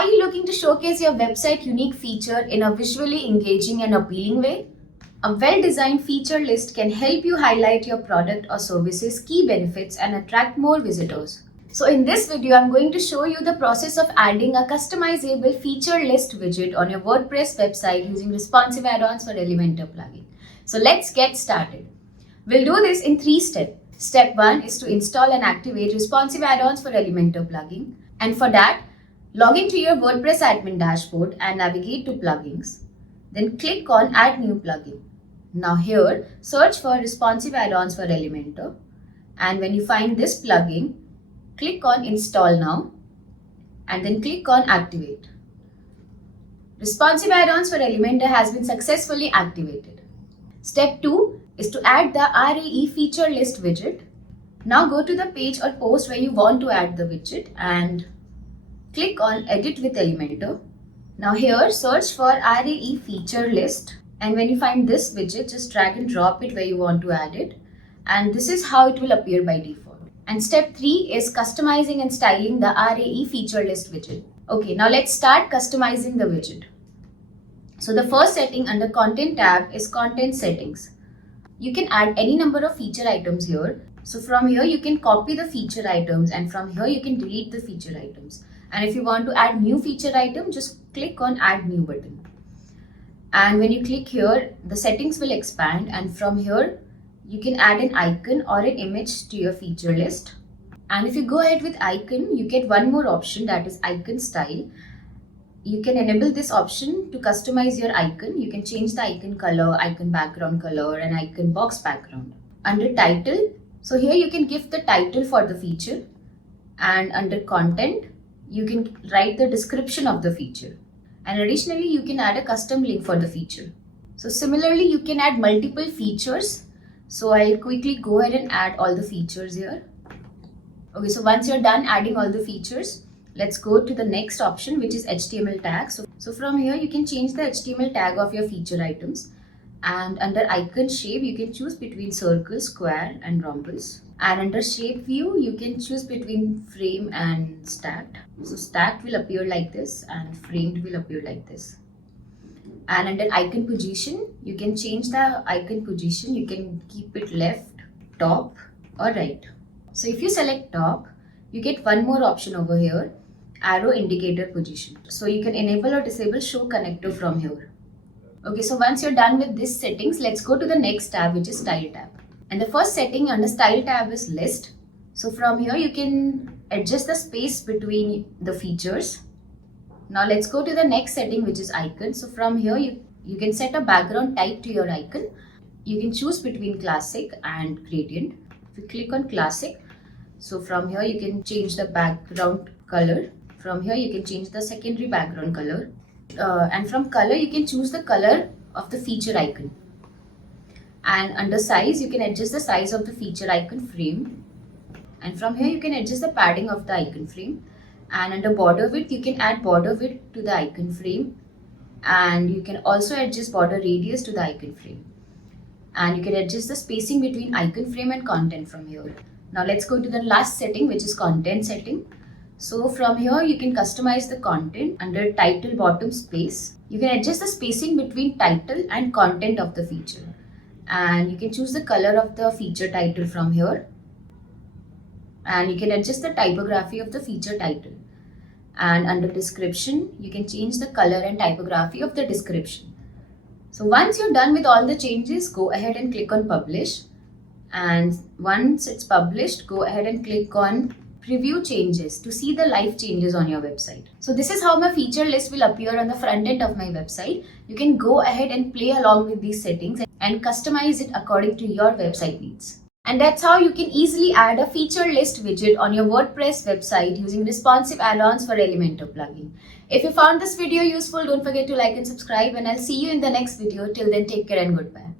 Are you looking to showcase your website unique feature in a visually engaging and appealing way? A well-designed feature list can help you highlight your product or service's key benefits and attract more visitors. So in this video, I'm going to show you the process of adding a customizable feature list widget on your WordPress website using responsive add-ons for Elementor plugin. So let's get started. We'll do this in 3 steps. Step 1 is to install and activate responsive add-ons for Elementor plugin. And for that, log into your WordPress admin dashboard and navigate to plugins. Then click on add new plugin. Now here, search for responsive add-ons for Elementor. And when you find this plugin, click on install now and then click on activate. Responsive add-ons for Elementor has been successfully activated. Step 2 is to add the RAE feature list widget. Now go to the page or post where you want to add the widget and click on edit with Elementor. Now here search for RAE feature list, and when you find this widget, just drag and drop it where you want to add it, and this is how it will appear by default. And step 3 is customizing and styling the RAE feature list widget. Okay, now let's start customizing the widget. So the first setting under content tab is content settings. You can add any number of feature items here. So from here you can copy the feature items, and from here you can delete the feature items. And if you want to add new feature item, just click on add new button. And when you click here, the settings will expand, and from here you can add an icon or an image to your feature list. And if you go ahead with icon, you get one more option, that is icon style. You can enable this option to customize your icon. You can change the icon color, icon background color, and icon box background. Under title, so here you can give the title for the feature, and under content, you can write the description of the feature. And additionally, you can add a custom link for the feature. So similarly, you can add multiple features. So I'll quickly go ahead and add all the features here. Okay, so once you're done adding all the features, let's go to the next option, which is HTML tags. So from here, you can change the HTML tag of your feature items. And under icon shape, you can choose between circle, square, and rhombus. And under shape view, you can choose between frame and stacked. So stacked will appear like this and framed will appear like this. And under icon position, you can change the icon position. You can keep it left, top, or right. So if you select top, you get one more option over here, arrow indicator position. So you can enable or disable show connector from here. Okay, so once you're done with these settings, let's go to the next tab, which is style tab. And the first setting under style tab is list. So from here, you can adjust the space between the features. Now let's go to the next setting, which is icon. So from here, you can set a background type to your icon. You can choose between classic and gradient. If you click on classic, so from here, you can change the background color. From here, you can change the secondary background color. And from color, you can choose the color of the feature icon. And under size, you can adjust the size of the feature icon frame. And from here, you can adjust the padding of the icon frame. And under border width, you can add border width to the icon frame. And you can also adjust border radius to the icon frame. And you can adjust the spacing between icon frame and content from here. Now let's go to the last setting, which is content setting. So from here, you can customize the content under title bottom space. You can adjust the spacing between title and content of the feature. And you can choose the color of the feature title from here. And you can adjust the typography of the feature title. And under description, you can change the color and typography of the description. So once you're done with all the changes, go ahead and click on publish. And once it's published, go ahead and click on preview changes to see the live changes on your website. So this is how my feature list will appear on the front end of my website. You can go ahead and play along with these settings and customize it according to your website needs. And that's how you can easily add a feature list widget on your WordPress website using responsive add-ons for Elementor plugin. If you found this video useful, don't forget to like and subscribe, and I'll see you in the next video. Till then, take care and goodbye.